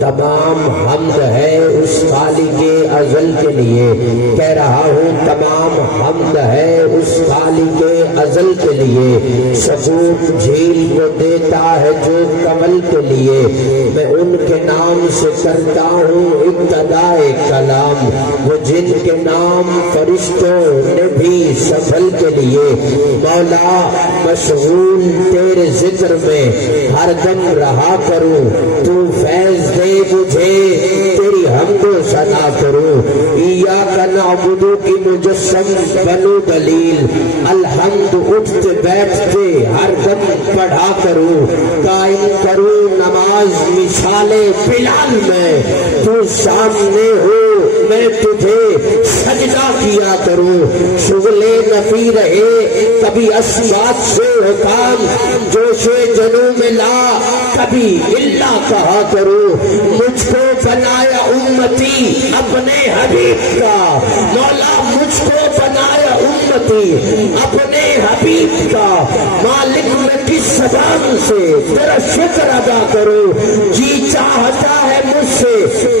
تمام حمد ہے اس خالق ازل کے لیے، کہہ رہا ہوں تمام حمد ہے اس خالق ازل کے لیے، سکون جھیل کو دیتا ہے جو کمل کے لیے، میں ان کے نام سے کرتا ہوں ابتدائے کلام، وہ جن کے نام فرشتوں نے بھی سنبھل کے لیے، مولا مشغول تیرے ذکر میں ہر دم رہا کروں، تو فیض دے مجھے تیری حمد و ثنا کروں، ایاک نعبد کی مجسم بنو دلیل، الحمد اٹھتے بیٹھتے ہر دم پڑھا کروں، قائم کروں نماز مثال بلال میں، تو سامنے ہو میں تجھے سجدہ کیا کروں، شغل نفی رہے کبھی اسبات سے حکام، جوش جنو میں لا کبھی اللہ کہا کروں، مجھ کو بنایا امتی اپنے حبیب کا، مولا مجھ کو بنایا امتی اپنے حبیب کا، مالک میں کس زبان سے تیرا شکر ادا کروں، جی چاہتا ہے مجھ سے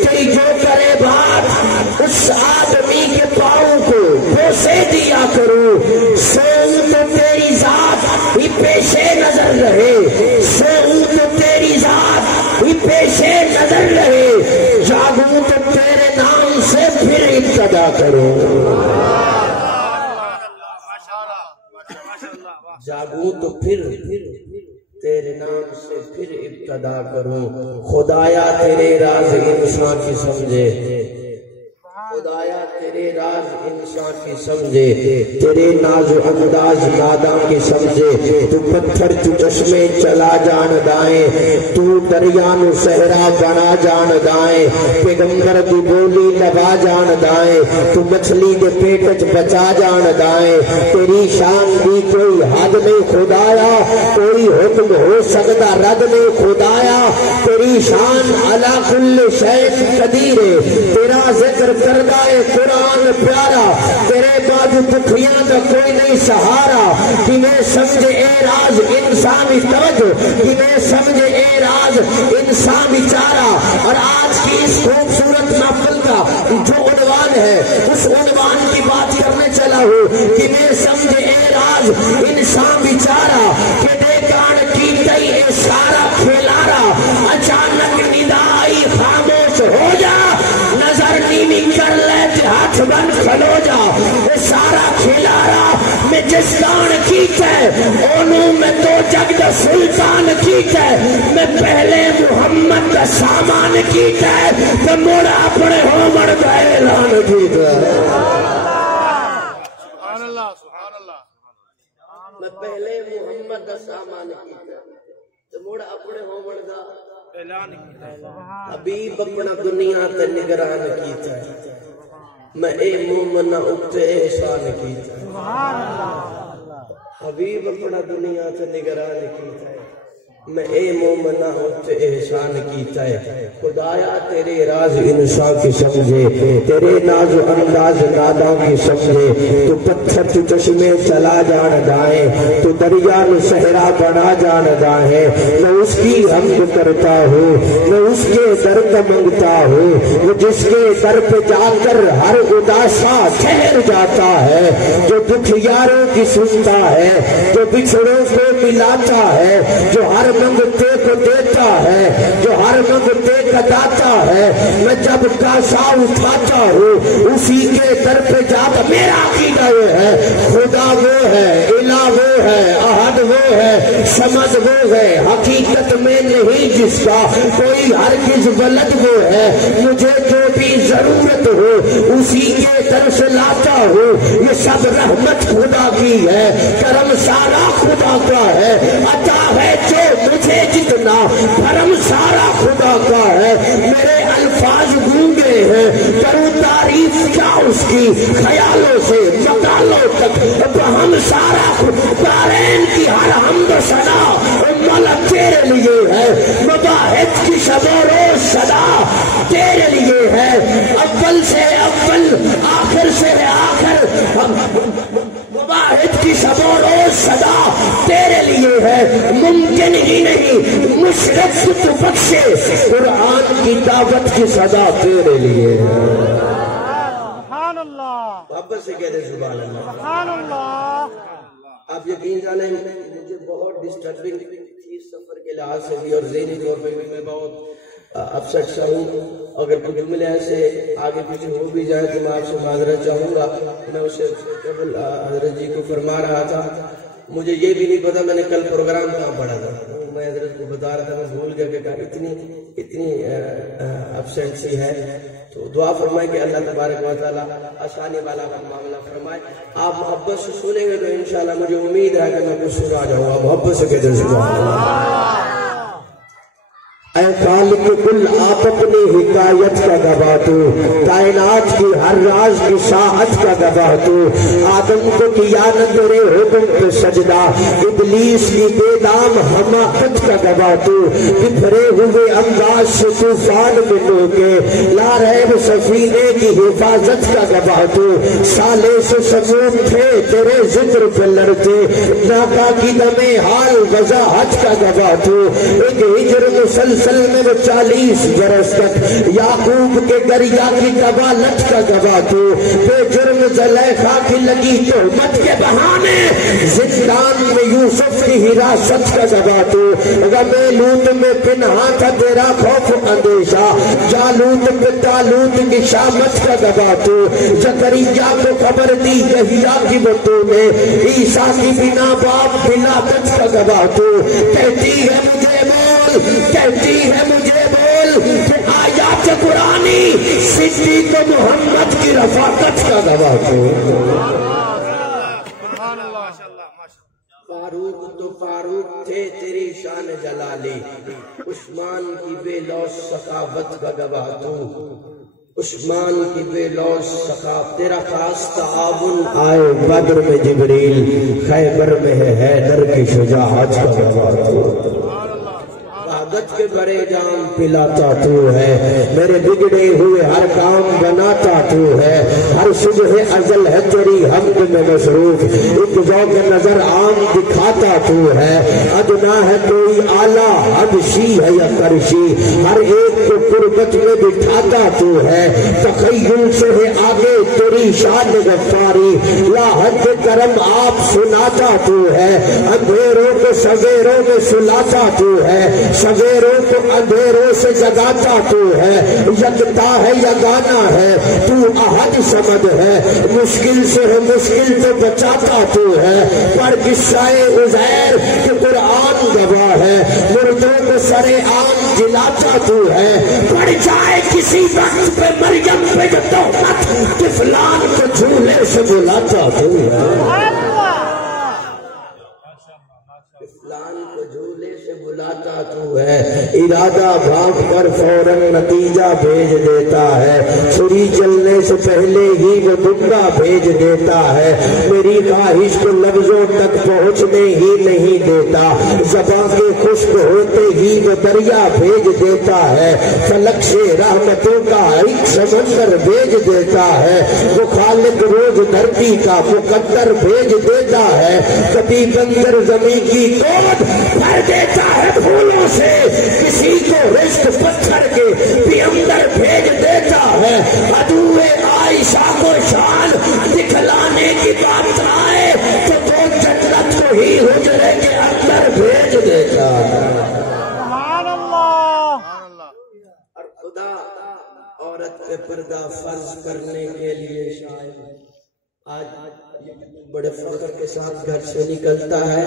کہ جو کرے بات اس آدمی کے پاؤں کو بوسے دیا کروں، سوؤں تو تیری ذات ہی پیش نظر رہے، سوؤں تو تیری ذات ہی پیش نظر رہے، جاگوں تو تیرے نام سے پھر ابتدا کروں، جاگوں تو پھر تیرے نام سے پھر ابتدا کروں، خدایا تیرے راز انسان کی سمجھے، خدایا تیرے راز انسان کی سمجھے، تیرے ناز و انداز ناداں کی سمجھے، تو پتھر تو چشمے چلا جان دائیں، تو دریا نو صحرا بنا جان دائیں، پیغمبر دی بولی لبا جان دائیں، تو مچھلی دے پیٹ وچ بچا جان دائیں، تیری شان دی کوئی حد نہیں خدایا، کوئی حکم ہو سکتا رد نہیں خدایا، تیری شان علی کل شیء قدیر ہے، تیرا ذکر کردہ قرآن پیارا، تیرے بعد دکھیاں کا کوئی نہیں سہارا، کہ میں سمجھے اے راز انسانی توجہ، کہ میں سمجھے اے راز انسان بیچارہ، اور آج کی اس خوبصورت محفل کا جو عنوان ہے اس عنوان کی بات کرنے چلا ہوں، کہ میں سمجھے اے راز انسان بیچارہ، کہ دیکھان کی تئی اشارہ کھلارا، اچانک ندائی خاموش ہو جا، نظر نیمی کر لیتے ہاتھ بند کھلو جا، اشارہ کھلارا میں جس دان کیت ہے، اونوں میں تو جگ دا سلطان کیت ہے، میں پہلے محمد دا سامان کیت ہے، تو مڑ اپنے ہومڑ دا اعلان کیت ہے، میں پہلے محمد دا سامان کیت ہے، تو مڑ اپنے ہومڑ دا اعلان کیتا ہے، حبیب اپنا دنیا تے نگران کیتا ہے، میں اے مومنہ اکتے احسان کیتا ہے، حبیب اپنا دنیا تے نگران کیتا ہے، میں اے مومنہ اکتے احسان کیتا ہے، خدایا تیرے راز انسان کی سمجھے، تیرے ناز و انداز ناداں کی سمجھے، تو پتھر تو چشمے چلا جان دائیں، تو دریا نو صحرا بنا جان دائیں، میں اس کی حمد کرتا ہوں، میں اس کے در کا منگتا ہوں، وہ جس کے در پہ جا کر ہر اداسا ٹھہر جاتا ہے، جو دکھ یاروں کی سنتا ہے، جو بچھڑوں کو ملاتا ہے، جو ہر منگتے کو دیتا ہے، جو ہر منگتے کا داتا ہے، میں جب کاسا اٹھاتا ہوں اسی کے در پہ جاتا، میرا عقیدہ یہ ہے خدا وہ ہے، الہ وہ ہے، احد وہ ہے، سمد وہ ہے، حقیقت میں نہیں جس کا کوئی ہرگز ولد وہ ہے، مجھے جو بھی ضرورت ہو اسی کے در سے لاتا ہوں، یہ سب رحمت خدا کی ہے، کرم سارا خدا کا ہے، عطا ہے جو مجھے جتنا، کرم سارا خدا کا ہے، میرے الفاظ گونگے ہیں، کروں تعریف کیا اس کی، خیالوں سے مقالوں تک ہم سارا دارین کی ہر حمد و ثنا مولا تیرے لیے ہے، مباحث کی شب و روز صدا تیرے لیے ہے، اول سے اول آخر سے آخر، مباحث کی شب و روز صدا تیرے لیے ہے، ممکن ہی نہیں مشرق تو بخشے، قرآن کی دعوت کی صدا تیرے لیے ہے. سبحان اللہ. واپس سے کہتے سبحان اللہ. سبحان اللہ. آپ یقین جانیں مجھے بہت ڈسٹربنگ تھی سفر کے لحاظ سے بھی اور ذہنی طور پہ بھی میں بہت اپسٹ سا ہوں. اگر کچھ جملے ایسے آگے پیچھے ہو بھی جائے تو میں آپ سے معذرت چاہوں گا. میں اسے قبل حضرت جی کو فرما رہا تھا مجھے یہ بھی نہیں پتا میں نے کل پروگرام کہاں پڑھا تھا. میں حضرت کو بتا رہا تھا میں بھول گیا کہ اتنی ابسینسی ہے. تو دعا فرمائے کہ اللہ تبارک و تعالیٰ آسانی والا معاملہ فرمائے. آپ محبت سے سنیں گے تو انشاءاللہ مجھے امید ہے کہ میں کچھ سنا جاؤں گا. محبت سے کہتے ہیں سبحان اللہ. اے خالق کل آپ اپنی حکایت کا گواہ تو، کائنات کی ہر راز کی ساعت کا گواہ تو. آدم کو کیا نہ تیرے حکم پہ سجدہ، ابلیس کی بے دام حماقت کا گواہ تو. بکھرے ہوئے انداز سے طوفان میں ڈوبے، لا ریب سفینے کی حفاظت کا گواہ تو. سالے سے سموم تھے تیرے ذکر پہ لڑتے، ناکا کی دمے حال وضاحت کا گواہ تو. ایک ہجر مسلسل میں وہ 40 برس تک یعقوب کے دریا کی قبالت کا گواہ تو. بے جرم زلیخا کی لگی تہمت کے بہانے زندان میں یوسف کی حراست کا گواہ تو. غم لوط میں پنہا تھا تیرا خوف اندیشہ، جالوت پہ تالوت کی شامت کا گواہ تو. زکریا کو خبر دی یحییٰ کی بتوں نے، عیسیٰ کی بنا باپ ولادت کا گواہ تو. کہتی ہے مجھے بول، کہتی ہے مجھے بول کہ آیات قرآنی صدیق محمد کی رفاقت کا گواہ تو. فاروق تو فاروق تھے تیری شان جلالی، عثمان کی بے لوث سخاوت کا گواہ تو. عثمان کی بے لوث سخاوت تیرا خاص تعاون. آئے بدر میں جبریل، خیبر میں ہے حیدر کی شجاعت کا گواہ تو. عادت کے بڑے جام پلاتا تو ہے، میرے بگڑے ہوئے ہر کام بناتا تو ہے. ہر صبح ازل ہے تیری حمد میں مصروف، ایک ذوق نظر عام دکھاتا تو ہے. ادنا ہے کوئی اعلیٰ حبشی ہے یا کرشی، ہر ایک کو قربت میں بٹھاتا تو ہے. تخیل سے ہے آگے تیری شان غفاری، لا حد کرم آپ سناتا تو ہے. اندھیروں کو سویروں میں سلاتا تو ہے، سویروں کو اندھیروں سے جگاتا تو ہے. یکتا ہے یگانا ہے تو احد صمد ہے، مشکل سے ہے مشکل تو بچاتا تو ہے. پر قصہ عزیر کہ قرآن گواہ ہے، مردوں کو سر عام جلاتا تو ہے. پڑ جائے کسی وقت پہ مریم پہ جو تہمت، طفلان کو جھولے سے بلاتا تو ہے. فلان کو جھولے سے بلاتا تو ہے. ارادہ بھاگ کر فوراً نتیجہ بھیج دیتا ہے، چھری چلنے سے پہلے ہی وہ دنگا بھیج دیتا ہے. میری خواہش کو لفظوں تک پہنچنے ہی نہیں دیتا، زبان کے خشک ہوتے ہی وہ دریا بھیج دیتا ہے. فلک سے رحمتوں کا ایک سمندر بھیج دیتا ہے، وہ خالق روز دھرتی کا مقدر بھیج دیتا ہے. کبھی بندر زمین کی گود بھر دیتا ہے پھولوں سے، کسی کو رزق پتھر کے بھی اندر بھیج دیتا ہے. عدو عائشہ کو شان دکھلانے کی بات آئے تو وہ جنت کو ہی حجرے کے اندر بھیج دیتا ہے. سبحان اللہ. اور خدا عورت پہ پردہ فرض کرنے کے لیے شاید آج بڑے فخر کے ساتھ گھر سے نکلتا ہے.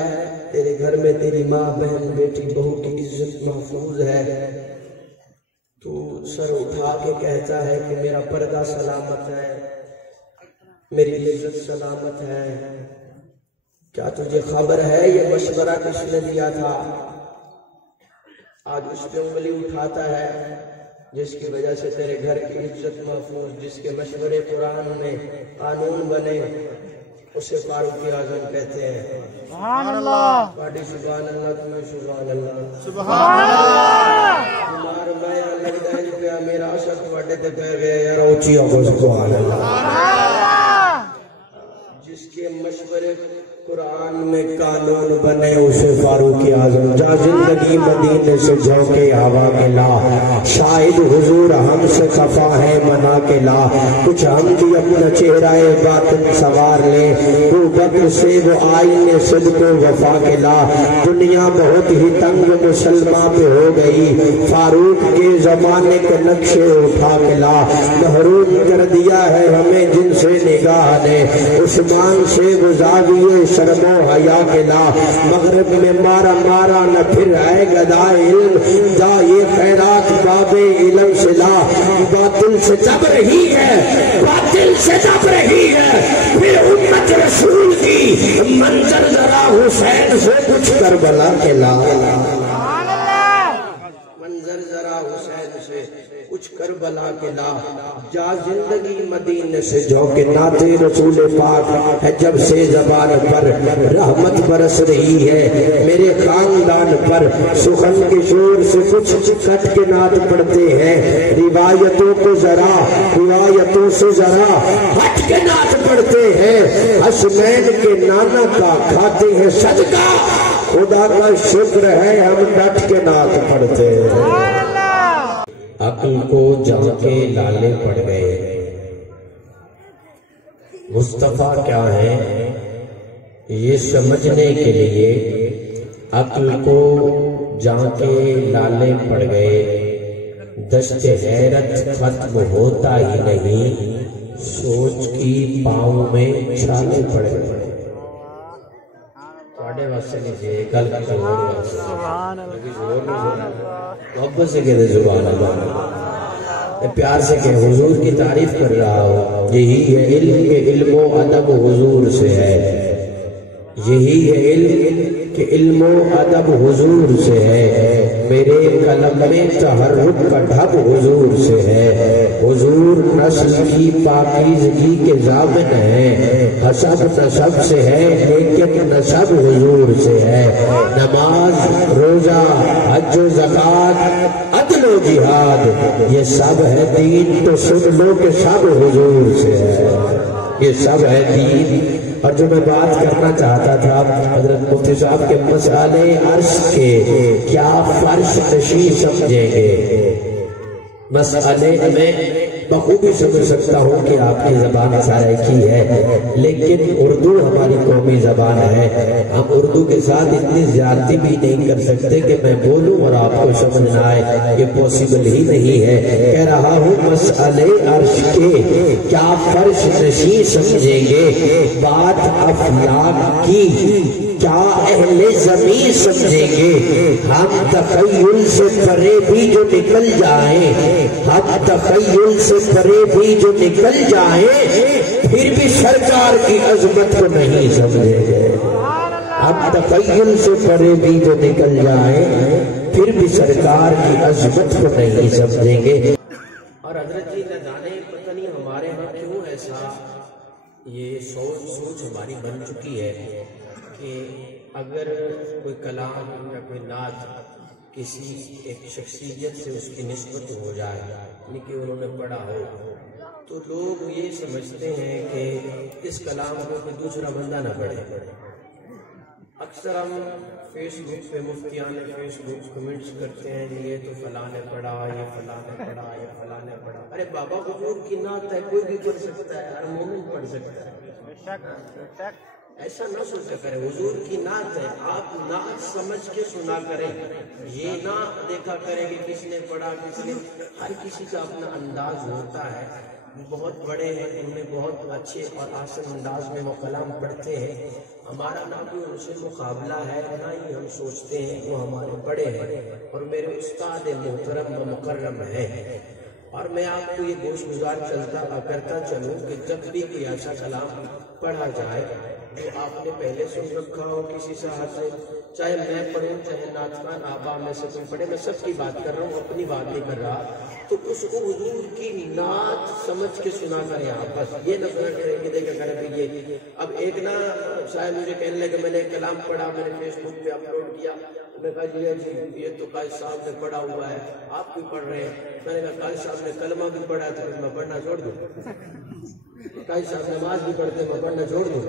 تیرے گھر میں تیری ماں بہن بیٹی بہو کی عزت محفوظ ہے. تو سر اٹھا کے کہتا ہے کہ میرا پردہ سلامت ہے، میری عزت سلامت ہے. کیا تجھے خبر ہے یہ مشورہ کس نے دیا تھا؟ آج اس پہ انگلی اٹھاتا ہے جس کی وجہ سے تیرے گھر کی عزت محفوظ، جس کے مشورے قرآن میں قانون بنے، اسے فاروق اعظم کہتے ہیں. سبحان اللہ. پاڑی سبحان اللہ، تمہیں سبحان اللہ. سبحان اللہ. تمہارا میں لگتا ہے کہ میرا اثر تھوڑے تے پہ گیا یار اونچی آواز سبحان اللہ. جس کے مشورے قرآن میں قانون بنے اسے فاروق اعظم جا زندگی مدینے سے جھونکے ہوا کے لا شاید حضور ہم سے خفا ہے منا کے لا کچھ ہم بھی اپنا چہرہ باطن سوار لے تو بکر سے وہ آئینے صدق و وفا کے لا دنیا بہت ہی تنگ مسلمہ پہ ہو گئی فاروق کے زمانے کے نقشے اٹھا کے لا محروم کر دیا ہے ہمیں جن سے نگاہ نے عثمان سے وہ زاویے شرم و حیا کے لا مغرب میں مارا مارا نہ پھر ہے گدا علم جا یہ خیرات باب علم سے لا باطل سے دب رہی ہے باطل سے دب رہی ہے پھر امت رسول کی منظر ذرا حسین سے کچھ کربلا کے لا منظر ذرا حسین سے کچھ کربلا کے لا جا زندگی مدینے سے جھونکے نعت رسول پاک ہے جب سے زبان پر رحمت برس رہی ہے میرے خاندان پر سخن کے شور سے کچھ کٹ کے نعت پڑھتے ہیں روایتوں کو ذرا روایتوں سے ذرا ہٹ کے نعت پڑھتے ہیں حسنین کے نانا کا کھاتے ہیں صدقہ خدا کا شکر ہے ہم ڈٹ کے نعت پڑھتے ہیں عقل کو جا کے لالے پڑ گئے مصطفیٰ کیا ہے یہ سمجھنے کے لیے عقل کو جا کے لالے پڑ گئے دشت حیرت ختم ہوتا ہی نہیں سوچ کی پاؤں میں چھالے پڑ گئے واسطے نہیں گل محبت سے کہتے سبحان اللہ پیار سے کہ حضور کی تعریف کر رہا ہو یہی ہے علم کہ علم و ادب حضور سے ہے یہی ہے علم کہ علم و ادب حضور سے ہے میرے قلم میں تحرک کا ڈھب حضور سے ہے حضور نسل کی پاکیزگی کے ضامن ہے حسب نسب سے ہے لیکن نسب حضور سے ہے نماز روزہ حج و زکوٰۃ عدل و جہاد یہ سب ہے دین تو سن لو کہ سب حضور سے ہے یہ سب ہے دین اور جو میں بات کرنا چاہتا تھا حضرت مفتی صاحب کے مسئلے عرش کے کیا فرش نشی سمجھیں گے مسئلے میں بخوبی سمجھ سکتا ہوں کہ آپ کی زبان سرائکی ہے لیکن اردو ہماری قومی زبان ہے ہم اردو کے ساتھ اتنی زیادتی بھی نہیں کر سکتے کہ میں بولوں اور آپ کو سمجھ نہ آئے یہ پوسیبل ہی نہیں ہے کہہ رہا ہوں مسئلے عرش کے کیا فرش نشی سمجھیں گے بات افلاک کی کیا اہل زمین سمجھیں گے ہم تخیل سے پرے بھی جو نکل جائیں ہم تخیل سے پرے بھی جو نکل جائیں پھر بھی سرکار کی عظمت کو نہیں سمجھیں گے ہم تخیل سے پرے بھی جو نکل جائیں پھر بھی سرکار کی عظمت کو نہیں سمجھیں گے اور حضرت جی نہ جانے پتہ نہیں ہمارے ہاں کیوں ایسا یہ سوچ ہماری بن چکی ہے کہ اگر کوئی کلام یا کوئی نعت کسی ایک شخصیت سے اس کی نسبت ہو جائے یعنی کہ انہوں نے پڑھا ہو تو لوگ یہ سمجھتے ہیں کہ اس کلام کو کوئی دوسرا بندہ نہ پڑھے اکثر ہم فیس بک پہ مفتیان فیس بک کمنٹس کرتے ہیں یہ تو فلاں نے پڑھا یہ فلاں نے پڑھا یہ فلاں نے پڑھا ارے بابا حضور کی نعت ہے کوئی بھی پڑھ سکتا ہے ہر مومن پڑھ سکتا ہے ایسا نہ سوچا کرے حضور کی نعت ہے آپ نعت سمجھ کے سنا کریں یہ نہ دیکھا کریں کہ کس نے پڑھا کس نے ہر کسی کا اپنا انداز ہوتا ہے بہت بڑے ہیں ان میں بہت اچھے اور آسان انداز میں وہ کلام پڑھتے ہیں ہمارا نہ کوئی ان سے مقابلہ ہے نہ ہی ہم سوچتے ہیں وہ ہمارے بڑے ہیں اور میرے استاد محترم و مکرم ہیں اور میں آپ کو یہ گوش گزار کرتا چلوں کہ جب بھی کوئی ایسا کلام پڑھا جائے جو آپ نے پہلے سن رکھا ہو کسی صاحب سے چاہے میں پڑھوں چاہے نعت خان آبا میں سے کوئی پڑھے میں سب کی بات کر رہا ہوں اپنی بات نہیں کر رہا تو اس کو حضور کی نعت سمجھ کے سنا کر یہاں بس یہ نہ سنا کرے کہ دیکھا کرے بھی یہ اب ایک نا صاحب مجھے کہنے لگے میں نے کلام پڑھا میں نے فیس بک پہ اپلوڈ کیا میں نے کہا جی یہ تو قائد صاحب نے پڑھا ہوا ہے آپ بھی پڑھ رہے ہیں میں نے کہا قائد صاحب نے کلمہ بھی پڑھا تو میں پڑھنا چھوڑ دوں قائد صاحب نماز بھی پڑھتے میں پڑھنا چھوڑ دوں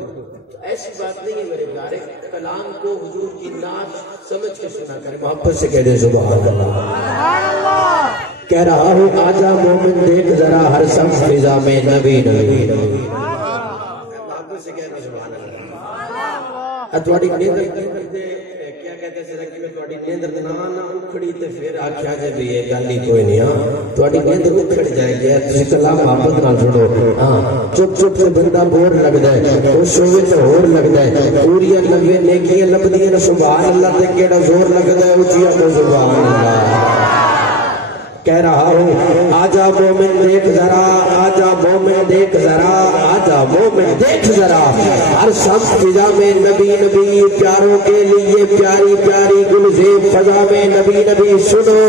ایسی بات نہیں ہے میرے پیارے کلام کو حضور کی نعت سمجھ کے سنا کرے محبت سے کہہ دے سبحان اللہ کہہ رہا ہوں آجا مومن دیکھ ذرا ہر سب فضا میں نبی نبی محبت سے کہنا سبحان اللہ تھوڑی نیندر کیا کہتے ہیں سرکی میں تھوڑی نیندر نہ اکھڑی تے پھر آکھیا جے بھی یہ گل ہی کوئی نہیں ہاں تھوڑی نیندر اکھڑ جائے گی تسی کلام محبت نال سنو ہاں چپ چپ سے بندہ بور لگدا ہے خوش ہوئے تو ہور لگدا ہے پوریاں لگے نیکیاں لبدیاں سبحان اللہ تے کیڑا زور لگدا ہے اونچیاں تو سبحان اللہ کہہ رہا ہوں آجا مومن دیکھ ذرا آجا مومن دیکھ ذرا آجا مومن دیکھ ذرا ہر سب فضا میں نبی نبی پیاروں کے لیے پیاری پیاری گلزیب فضا میں نبی نبی سنو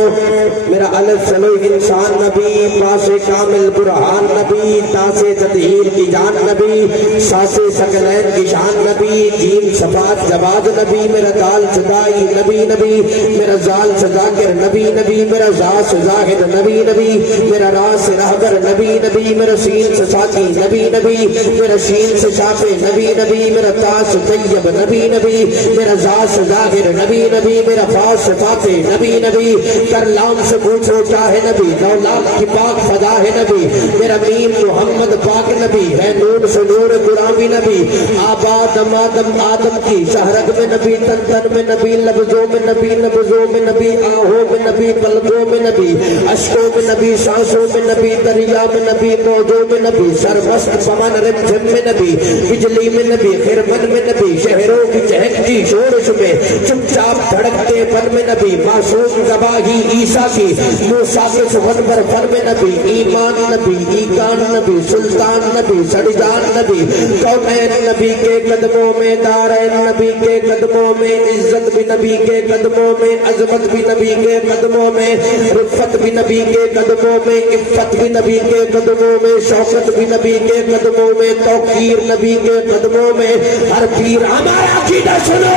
میرا الف سلو انسان نبی پاس کامل برہان نبی تاس تطہیر کی جان نبی ساس سکلین کی شان نبی جیم صفات جواد نبی میرا دال صدائی نبی نبی میرا زال صداکر نبی نبی میرا زا سزا نبی نبی میرا راس رہبر نبی نبی میرا سین سے ساتھی نبی نبی میرا شین سے شافے نبی نبی میرا تاس طیب نبی نبی میرا ذات ظاہر نبی نبی میرا فاس فاتح نبی نبی کر لام سے پوچھو چاہے نبی دولات کی پاک فدا ہے نبی میرا میم محمد پاک نبی ہے نور سے نور غلامی نبی آباد آدم آدم کی شہرگ میں نبی تن تن میں نبی لفظوں میں نبی نبضوں میں نبی آہوں میں نبی پلکوں میں نبی اشکوں میں نبی سانسوں میں نبی دریا میں نبی موجوں میں نبی سرمست سمن رمجھم میں نبی بجلی میں نبی خرمن میں نبی شہروں کی چہکتی شورش میں چپ چاپ دھڑکتے پن میں نبی معصوم گواہی عیسیٰ کی موسیٰ کے سخن پر فن میں نبی ایمان نبی ایقان نبی سلطان نبی سڑجان نبی کونین نبی کے قدموں میں دارین نبی کے قدموں میں عزت بھی نبی کے قدموں میں عظمت بھی نبی کے قدموں میں رفت بھی نبی کے قدموں میں عفت بھی نبی کے قدموں میں شوکت بھی نبی کے قدموں میں توقیر نبی کے قدموں میں ہر پیر ہمارا عقیدہ سنو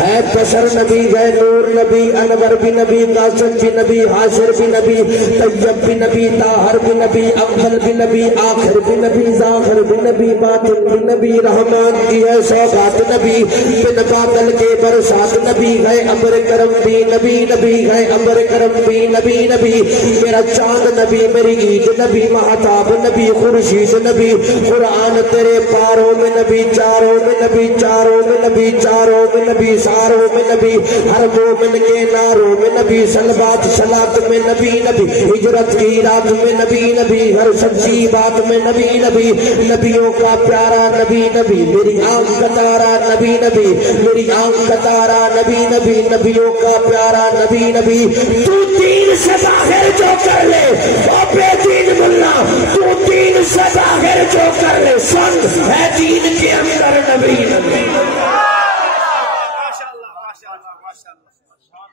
ہے بشر نبی ہے نور نبی انور بھی نبی قاسم بھی نبی حاشر بھی نبی طیب بھی نبی طاہر بھی نبی اول بھی نبی آخر بھی نبی ظاہر بھی نبی باطن بھی نبی رحمان کی ہے سوغات نبی بن بادل کے برسات نبی ہے امر کرم بھی نبی نبی ہے امر کرم بھی نبی نبی میرا چاند نبی میری عید نبی مہتاب نبی خورشید نبی قرآن تیرے پاروں میں نبی چاروں میں نبی چاروں میں نبی چاروں میں نبی ساروں میں نبی ہر مومن کے ناروں میں نبی سلبات سلات میں نبی نبی ہجرت کی رات میں نبی نبی ہر سبزی بات میں نبی نبی نبیوں کا پیارا نبی نبی میری آنکھ کا تارا نبی نبی میری آنکھ کا تارا نبی نبی نبیوں کا پیارا نبی نبی تو دین سے باہر جو کر لے اور بے دین ملا تو دین سے باہر جو کر لے سنگ ہے دین کے اندر نبی نبی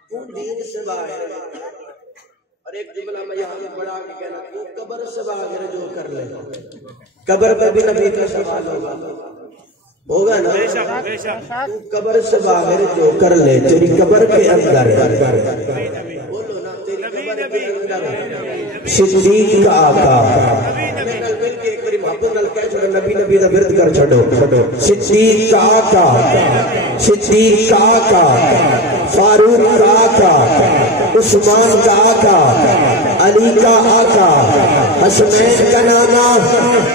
تو دین سے باہر اور ایک جملہ میں یہاں میں بڑھا کے کہنا تو قبر سے باہر جو کر لے قبر پہ بھی نبی کا سوال ہوگا نا تو قبر سے باہر جو کر لے تیری قبر کے اندر بولو نا تیری قبر کے اندر صدیق کا آقا نبی نبی دا ورد کر چھڑو صدیق کا آقا صدیق کا آقا فاروق کا آقا عثمان کا آقا علی کا آقا حسنین کا نانا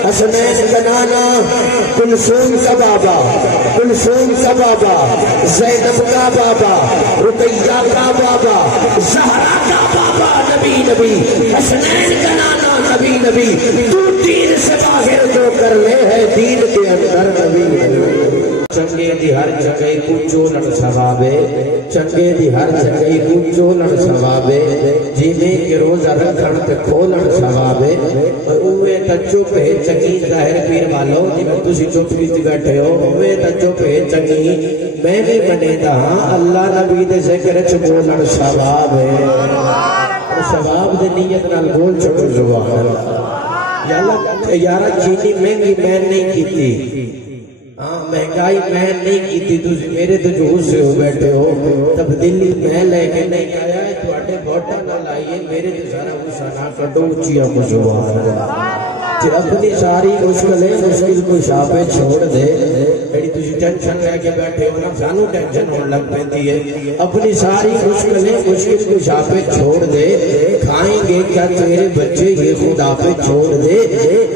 حسنین کا نانا کلثوم کا بابا کلثوم کا بابا زینب کا بابا رقیہ کا بابا زہرا کا بابا نبی نبی حسنین کا نانا نبی نبی تو دین سے باہر جو کر لے ہے دین کے اندر نبی نبی چنگے دی ہر جگہ کچھو لڑ ثوابے چنگے دی ہر جگہ کچھو لڑ ثوابے جینے کے روزہ رکھن تے کھولن ثوابے اوے تا چپ ہے چنگی ظاہر پیر والو جنہوں تسی چپ کیتی بیٹھے ہو اوے تا چپ ہے چنگی میں بھی بنے دا اللہ نبی دے ذکر چ بولن ثوابے ثواب دے نیت نال بول چھوڑو سبحان اللہ یا اللہ یارا چینی مہنگی میں نہیں کیتی ہاں مہنگائی میں نہیں کیتی تسی میرے تو جو سے ہو بیٹھے ہو تبدیلی میں لے کے نہیں آیا ہے تواڈے ووٹاں نال آئیے میرے تو سارا غصہ نہ کڈو اچیا کو سبحان اللہ جی اپنی ساری مشکل کو شاپے چھوڑ دے ایڈی تسی ٹینشن لے کے بیٹھے ہو نا سانو ٹینشن ہون لگ پیندی ہے اپنی ساری مشکل کو شاپے چھوڑ دے کھائیں گے کیا تیرے بچے یہ خدا پہ چھوڑ دے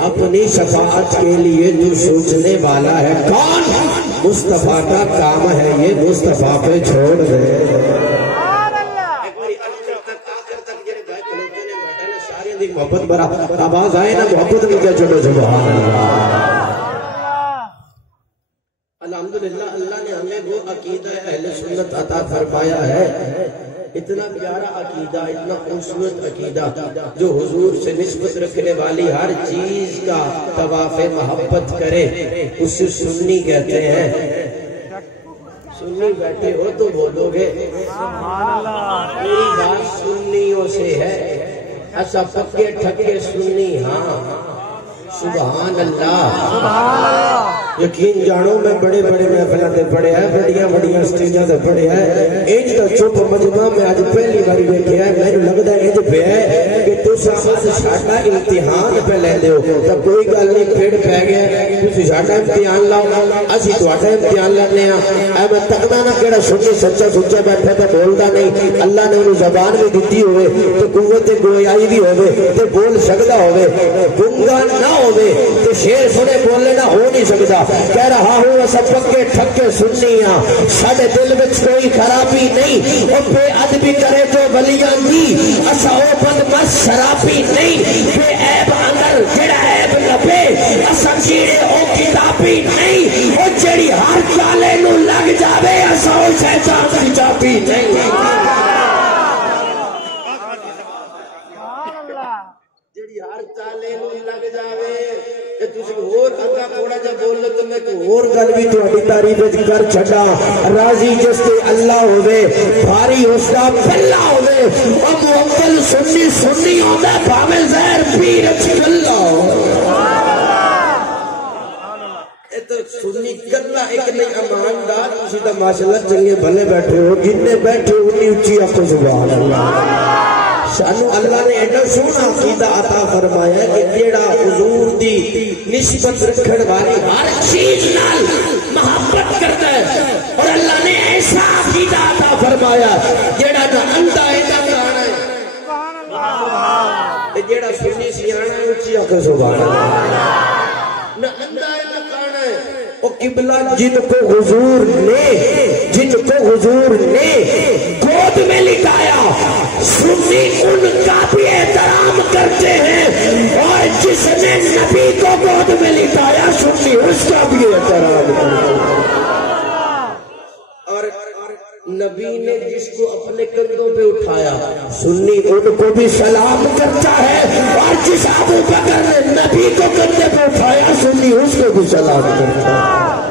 اپنی شفاعت کے لیے تو سوچنے والا ہے کون مصطفیٰ کا کام ہے یہ مصطفیٰ پہ چھوڑ دے محبت برا آواز آئے نا محبت میں کیا چھوڑو سبحان اللہ الحمدللہ اللہ نے ہمیں وہ عقیدہ اہل سنت عطا فرمایا ہے اتنا پیارا عقیدہ اتنا خوبصورت عقیدہ جو حضور سے نسبت رکھنے والی ہر چیز کا طواف محبت کرے اسے سنی کہتے ہیں سنی بیٹھے ہو تو بولو گے میری بات سنیوں سے ہے ایسا پکے ٹھکے سنی ہاں سبحان اللہ یقین جانو میں بڑے بڑے محفلوں تے پڑھے ہیں بڑیاں بڑیاں سٹیجاں تے پڑھے ہیں انج دا چپ مجمع میں اج پہلی بار دیکھیا ہے مینوں لگدا ہے انج پہ ہے کہ تساں ساڈا امتحان پہ لے دیو تے کوئی گل نہیں پھڑ پہ گیا تسی ساڈا امتحان لاؤ اسی تہاڈا امتحان لینے ہاں اے میں تکنا نہ کیڑا سنی سچا سچا بیٹھا تے بولدا نہیں اللہ نے انہوں زبان بھی دتی ہوئے تے قوت گویائی بھی ہوئے تے بول سکدا ہوئے گنگا نہ ہوئے تے شیر سنے بولنے نہ ہو نہیں سکدا کہہ رہا ہوں اسا پکے ٹھکے سنیاں ساڈے دل وچ کوئی خرابی نہیں او بے ادبی کرے جو ولیاں دی اسا او بدمست شرابی نہیں بے عیب اندر جڑا عیب لبے اسا کیڑے او کتابی نہیں او جڑی ہر چالے نو لگ جاوے اسا او شیطان دی چاپی نہیں جڑی ہر چالے نو لگ جاوے کہ تسی اور اگا تھوڑا جا بول لو تو میں کوئی اور گل بھی تہاڈی تعریف وچ کر چھڈا راضی جس تے اللہ ہوے بھاری اس دا پلہ ہوے او مؤمن سنی ہوندا بھاوے زہر پیر چلا اے تو سنی کرنا ایک نہیں ایماندار تسی تے ماشاءاللہ چنگے بھلے بیٹھے ہو جننے بیٹھے انی اونچی آکھو سبحان اللہ سانو اللہ نے ایڈا سونا عقیدہ عطا فرمایا ہے کہ جیڑا حضور دی نسبت رکھن والی ہر چیز نال محبت کرتا ہے اور اللہ نے ایسا عقیدہ عطا فرمایا جیڑا نہ اندھا ہے نہ کانا ہے جیڑا سنی سیانا ہے اونچی آکھو سبحان اللہ نہ اندھا ہے نہ کانا ہے وہ قبلہ جن کو حضور نے گود میں لٹایا سنی ان کا بھی احترام کرتے ہیں اور جس نے نبی کو گود میں لٹایا سنی اس کا بھی احترام کرتے ہیں اور نبی نے جس کو اپنے کندھوں پہ اٹھایا سنی ان کو بھی سلام کرتا ہے اور جس ابو بکر نے نبی کو کندھے پہ اٹھایا سنی اس کو بھی سلام کرتا ہے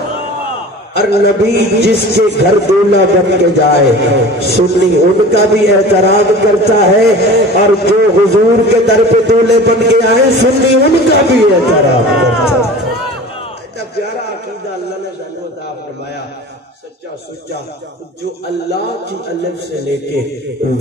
اور نبی جس کے گھر دولہا بن کے جائے سنی ان کا بھی احترام کرتا ہے اور جو حضور کے در پہ دولہے بن کے آئے سنی ان کا بھی احترام کرتا ہے اتنا پیارا عقیدہ اللہ نے ضرور عطا فرمایا سچا سچا جو اللہ کی الف سے لے کے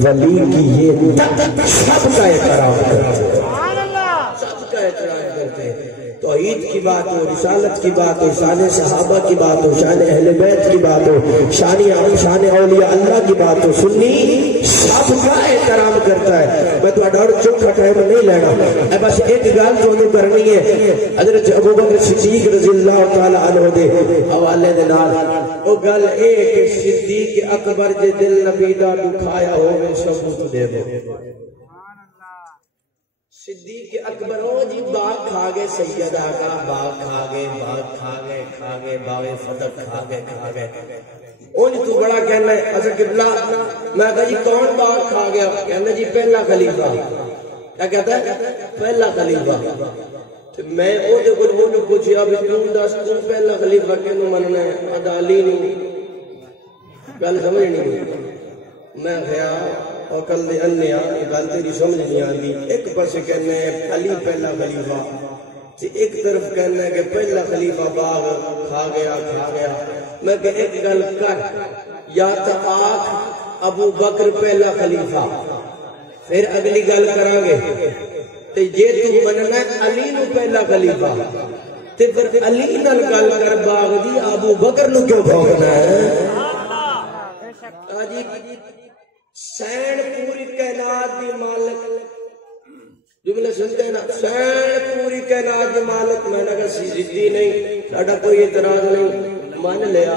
ولی کی یہ تک سب کا احترام کرتے ہیں سب کا احترام کرتے ہیں توحید کی بات ہو رسالت کی بات ہو شان صحابہ کی بات ہو شان اہل بیت کی بات ہو شان اولیاء اللہ کی بات ہو سنی سب کا احترام کرتا ہے میں تو اور چوکھا ٹائم نہیں لینا بس ایک گل تو کرنی ہے حضرت ابوبکر صدیق رضی اللہ تعالی عنہ دے حوالے دے نال او گل اے کہ صدیق اکبر دے دل نبی دا دکھایا ہوے ثبوت دے دو صدیق اکبر ہو جی باغ کھا گئے سیدہ کا باغ کھا گئے باغ فتح کھا گئے اونج تو بڑا کہنا ہے اچھا قبلہ میں کہا جی کون باغ کھا گیا کہنا جی پہلا خلیفہ کیا کہتا ہے پہلا خلیفہ میں او دے کو وہ پوچھیا اب تم دس تم پہلا خلیفہ کینوں مننا ہے عدالی نہیں گل سمجھ نہیں میں خیال اور کل دے انیا گل تیری سمجھ نہیں آتی. ایک پاسے کہنا ہے علی پہلا خلیفہ، ایک طرف کہنا ہے کہ پہلا خلیفہ باغ کھا گیا. میں کہ ایک گل کر، یا تو آخ ابو بکر پہلا خلیفہ، پھر اگلی گل کریں گے. جے تو مننا ہے علی نو پہلا خلیفہ تے پھر علی نال گل کر باغ دی، ابو بکر نو کیوں بھونکنا ہے؟ آجی سین پوری کائنات دی مالک، جملے سنتے ہیں نا، سین پوری کائنات دی مالک. میں نے کہا ضدی نہیں، ساڈا کوئی اعتراض نہیں، مان لیا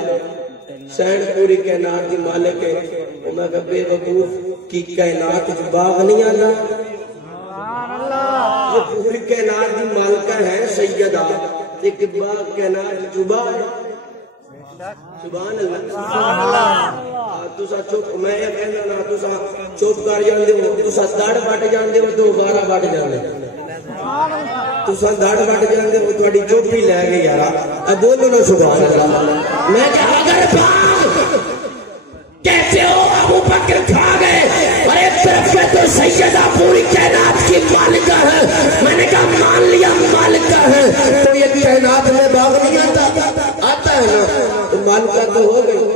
سین پوری کائنات دی مالک ہے. میں کہا بے وقوف کی کائنات جو باغ نہیں آنا، یہ پوری کائنات دی مالکہ ہے سیدہ، ایک باغ کائنات جبا ہے. سبحان اللہ. تسا چپ، میں یہ کہنا نا تسا چپ کر جاندے ہو، تسا دڑ بٹ جاندے ہو تو بارہ بٹ جاندے، تسا دڑ بٹ جاندے ہو، تہاڈی چپ ہی لے گئی یار. بولو نا سبحان اللہ. میں کہ اگر باغ کہتے ہو ابو بکر کھا گئے اور ایک طرف کہتے ہو سیدہ پوری کائنات کی مالکہ ہے، میں نے کہا مان لیا مالکہ ہے، تو یہ کائنات میں باغ نہیں آتا ہے نا، تو مالکہ تو ہو گئی.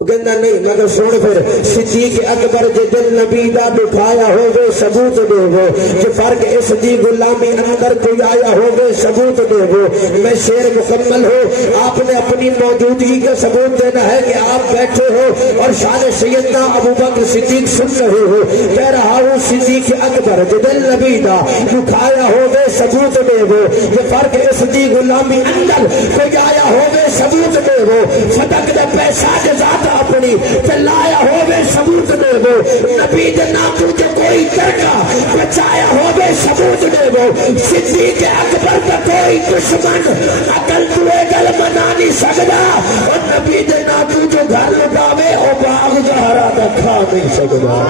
کہنا نہیں، مگر سن پھر صدیق اکبر جے دل نبی دا دکھایا ہوگے ثبوت دے گو، کہ فرق اس دی غلامی اندر کوئی آیا ہوگے ثبوت دے گو. میں شعر مکمل ہو، آپ نے اپنی موجودگی کا ثبوت دینا ہے کہ آپ بیٹھے ہو اور شان سیدنا ابو بکر صدیق سن رہے ہو. کہہ رہا ہوں صدیق اکبر جے دل نبی دا دکھایا ہوگے ثبوت دے گو، کہ فرق اس دی غلامی اندر کوئی آیا ہوگے ثبوت دے گو. فتق دے پیسہ جزات اپنی چلایا ہوگے ثبوت دے گو. نبی دے ناتو جو کوئی ترکا بچایا ہوگے ثبوت دے گو. صدیق اکبر کا کوئی دشمن عقل دوے گل منا نہیں سکتا، اور نبی دے ناتو جو گھر لٹاوے او باغ زہرا دا کھا نہیں سکتا.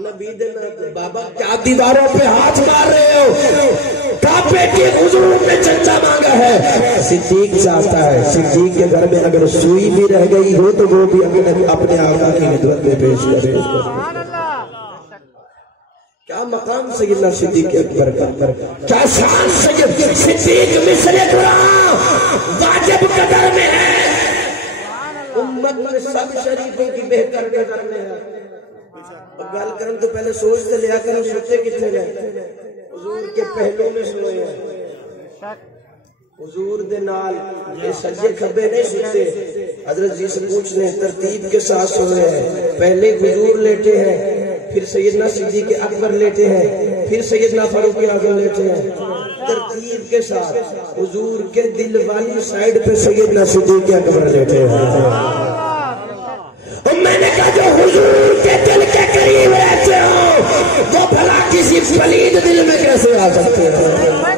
نبی دے ناتو بابا کیا دیواروں پہ ہاتھ مار رہے ہو؟ کعبے کی حضور نے چچا مانگا ہے. صدیق چاہتا ہے صدیق کے گھر میں اگر سوئی بھی رہ گئی ہو تو وہ بھی اپنے آقا کی خدمت میں پیش کرے. کیا مقام سیدنا صدیق اکبر کا، کیا شان سید صدیق مصر قرآن واجب قدر میں ہے. امت میں سب شریفوں کی بہتر قدر میں ہے. گل کرن تو پہلے سوچتے لیا کرو سوچتے کتنے لے. حضور کے پہلو میں سوئے ہیں، حضور دے نال یہ سجے کھبے نہیں سوتے. حضرت جی سے پوچھنے ترتیب کے ساتھ سوئے ہیں. پہلے حضور لیٹے ہیں، پھر سیدنا صدیق اکبر لیٹے ہیں، پھر سیدنا فاروق اعظم لیٹے ہیں. ترتیب کے ساتھ حضور کے دل والی سائیڈ پہ سیدنا صدیق اکبر لیٹے ہیں. میں نے کہا جو حضور کے دل کے قریب رہتے ہو وہ بھلا کسی پلید دل میں کیسے آ سکتے ہیں؟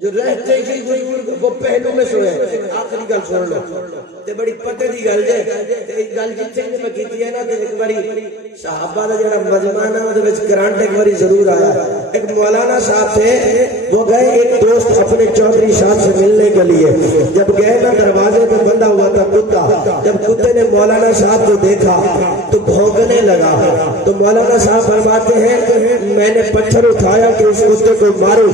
جو رہتے ہی حضور وہ پہلو میں سوئے. آخری گل سن لو تے بڑی پتے دی گل جے تے گل جتھے میں کیتی ہے نا تے ایک باری صحابہ دا جڑا مجمع نا اودے وچ کرنٹ ایک باری ضرور آیا. ایک مولانا صاحب تھے، وہ گئے ایک دوست اپنے چودھری صاحب سے ملنے کے لیے. جب گئے نا دروازے پہ بندہ ہوا تھا کتا. جب کتے نے مولانا صاحب کو دیکھا تو بھونکنے لگا. تو مولانا صاحب فرماتے ہیں میں نے پتھر اٹھایا کہ اس کتے کو ماروں.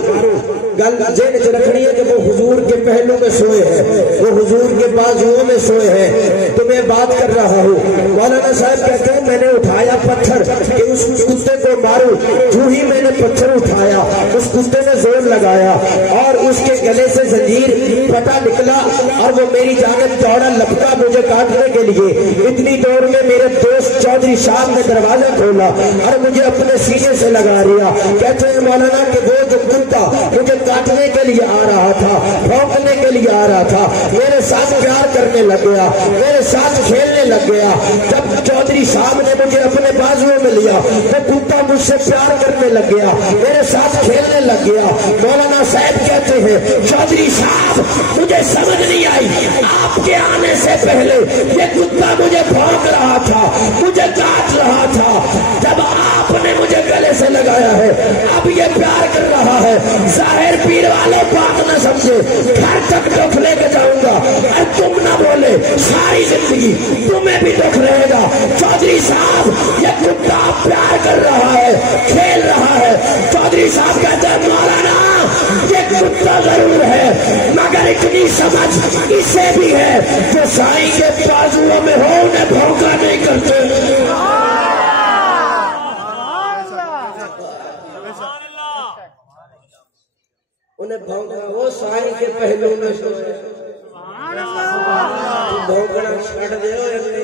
گل ذہن چ رکھنی ہے کہ وہ حضور کے پہلو میں سوئے ہیں، وہ حضور کے بازوؤں میں سوئے ہیں. تو میں بات کر رہا ہوں. مولانا صاحب کہتے ہیں میں نے اٹھایا پتھر کہ اس کتے کو ماروں. جو ہی میں نے پتھر اٹھایا اس کتے نے زور لگایا اور اس کے گلے سے زنجیر پھٹا نکلا اور وہ میری جانب دوڑا لپکا مجھے کاٹنے کے لیے. اتنی دور میں میرے دوست چودھری صاحب نے دروازہ کھولا اور مجھے اپنے سینے سے لگا لیا. کہتے ہیں مولانا کہ وہ جو کتا مجھے کاٹنے کے لیے آ رہا تھا، بھونکنے کے لیے آ رہا تھا، میرے ساتھ پیار کرنے لگ گیا، میرے ساتھ کھیلنے لگ گیا. جب چودھری صاحب نے مجھے اپنے بازوؤں میں لیا وہ کتا مجھ سے پیار کرنے لگ گیا، میرے ساتھ کھیلنے لگ گیا. مولانا صاحب کہتے ہیں چودھری صاحب مجھے سمجھ نہیں آئی، آپ کے آنے سے پہلے یہ کتا مجھے بھونک رہا تھا، مجھے کاٹ رہا تھا. جب آپ نے مجھے گلے سے لگایا ہے اب یہ پیار کر رہا ہے. ظاہر پیر والوں بات نہ سمجھے، گھر تک دکھ لے کے جاؤں گا اور تم نہ بولے ساری زندگی تمہیں بھی دکھ رہے گا۔ چودھری صاحب یہ کتا پیار کر رہا ہے، کھیل رہا ہے۔ چودھری صاحب کہتے ہیں مولانا یہ کتا ضرور ہے مگر اتنی سمجھ اسے بھی ہے جو سائیں کے بازوؤں میں ہو انہیں بھونکا نہیں کرتے۔ انہیں بھونکا وہ سائیں کے پہلو میں بھونکنا چھڑ دے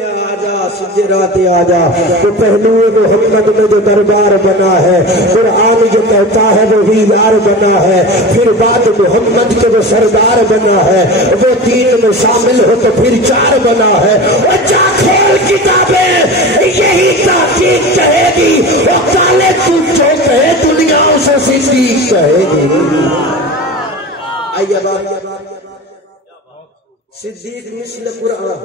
آجا سجے راتے آجا۔ وہ پہلو محمد میں جو دربار بنا ہے، قرآن جو کہتا ہے وہی یار بنا ہے، پھر بعد محمد کے وہ سردار بنا ہے، وہ دین میں شامل ہو تو پھر چار بنا ہے۔ وہ جا کھول کتابیں یہی تحقیق کہے گی، وہ کالے تو جو کہے دنیا اسے صدیق کہے گی۔ آئیے بات صدیق مثل قرآن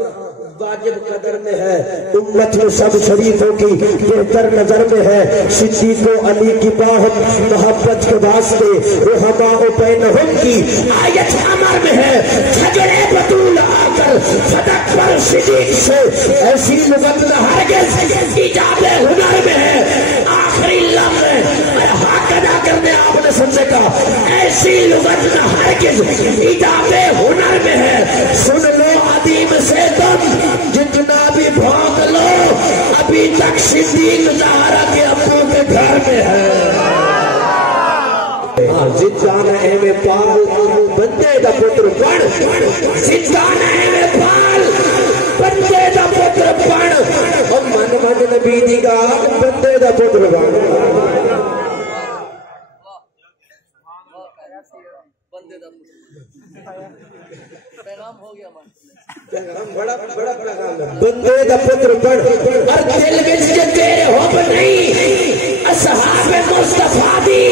واجب قدر میں ہے، امت میں سب شریفوں کی بہتر نظر میں ہے۔ صدیق و علی کی باہم محبت کے واسطے رحماء و بینہم کی آیت عمر میں ہے۔ جھگڑے بطول آ کر صدق پر صدیق سے ایسی لغت نہ ہرگز ایجاب ہنر میں ہے۔ آخری لفظ میں حق ادا کرنے آپ نے سمجھے کہا ایسی لغت نہ ہرگز ایجاب ہنر میں ہے۔ سن لو عدیم سے تم جتنا بھی بھونک لو ابھی تک صدیق زہرا کے ابو کے گھر میں ہے۔ زندان ہے میں پال بندے دا پتر بن، زندان ہے میں پال بندے دا پتر بن، اور من من نبی دی گا بندے دا پتر بن۔ بڑا بڑا پیغام ہے بندے دا پتر بن، اور دل وچ جے تیرے حب نہیں اصحاب مصطفیٰ دی،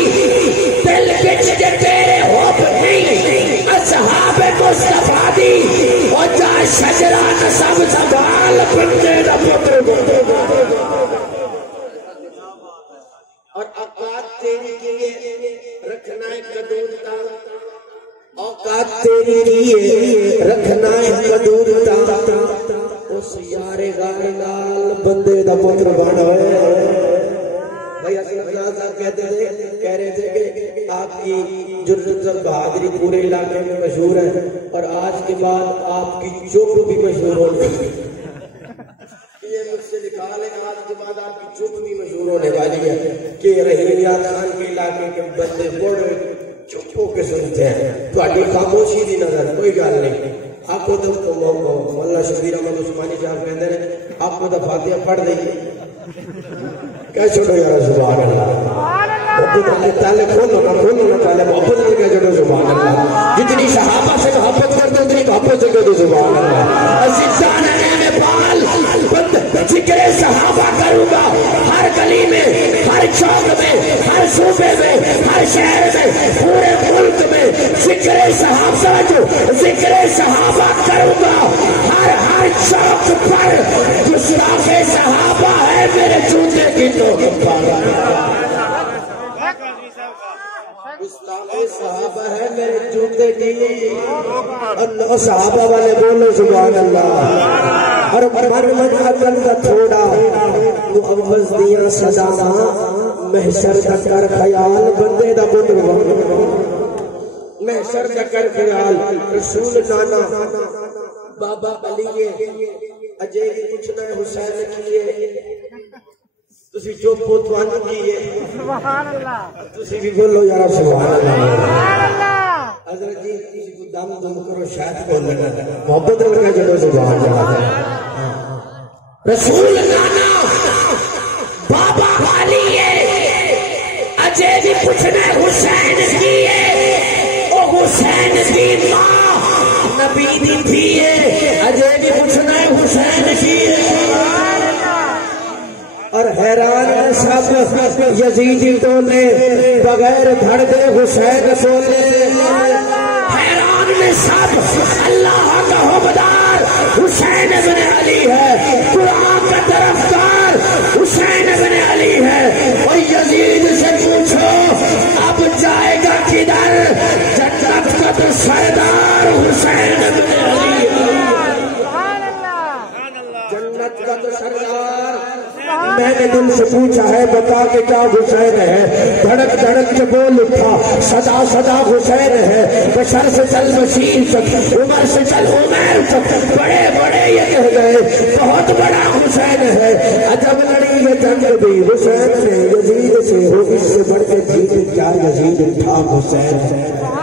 دل وچ جے تیرے حب نہیں اصحاب مصطفیٰ دی، او جا شجرہ نسب سنبھال بندے دا پتر بن۔ اور اوقات تیری کیے رکھنا ہے قدورتا، اوقات تیری لیے رکھنا ہے قدورتا، اس یار غار نال بندے دا پتر بن ہوئے۔ بھائی اسلام صاحب کہتے تھے، کہہ رہے تھے کہ آپ کی جرأت اور بہادری پورے علاقے میں مشہور ہے، اور آج کے بعد آپ کی چپ بھی مشہور ہونے گی۔ یہ مجھ سے نکال ہے، آج کے بعد آپ کی چپ بھی مشہور ہونے والی ہے کہ رحیم یار خان کے علاقے کے بندے بڑے چپ ہو کے سنتے ہیں، تھوڑی خاموشی دی نظر کوئی گل نہیں۔ آپ کو تو مولانا شبیر احمد عثمانی صاحب کہتے ہیں آپ کو تو فاتحہ پڑھ دئیے، کہہ چھوڑو یار سبحان اللہ، پہلے کھولو نہ پہلے محبت کر کے چھوڑو سبحان اللہ، جتنی صحابہ سے محبت کرتے اتنی محبت سے کہتے سبحان اللہ۔ زندان ہے میں پال ذکر صحابہ کروں گا، ہر گلی میں، ہر چوک میں، ہر صوبے میں، ہر شہر میں، پورے ملک میں ذکر صحابہ ذکر صحابہ کروں گا، ہر چوک پر گستاخ صحابہ ہے میرے جوتے کی نوک پر، گستاخ صحابہ ہے میرے جوتے کی، اللہ صحابہ والے بولو سبحان اللہ۔ اور من عقل کا تھوڑا معوض دیا سزاواں، محشر دا کر خیال بندے دا پتر بن، محشر دا کر خیال۔ رسول نانا بابا علی اجے بھی پوچھنا ہے حسین کیے، تسی جو پوتوان کیے سبحان اللہ، تسی بھی بولو یار سبحان اللہ۔ سبحان اللہ۔ حضرت جی کسی کو دم کرو شاید بول لینا، محبت رکھنا چلو سبحان اللہ۔ رسول نانا بابا علی اجے بھی پوچھنا حسین کیے، او حسین کی ماں نبی دی تھیے، اجے بھی پوچھنا حسین کیے، اور حیران سب یزیدی ٹولے بغیر دھڑ دے حسین بولے، حیران میں سب اللہ کا حبدار حسین بن علی ہے، قرآن کا طرفدار حسین بن علی ہے، اور یزید سے پوچھو اب جائے گا کدھر، کا تو سردار میں نے دل سے پوچھا ہے بتا کہ کیا حسین ہے دھڑک دھڑک کے بول اٹھا صدا صدا حسین ہے بشر سے چل بشیر تک عمر سے چل عمر تک بڑے بڑے یہ کہہ گئے بہت بڑا حسین ہے عجب لڑی یہ جنگ بھی حسین سے یزید سے ہو اس سے بڑھ کے جیت کیا یزید تھا حسین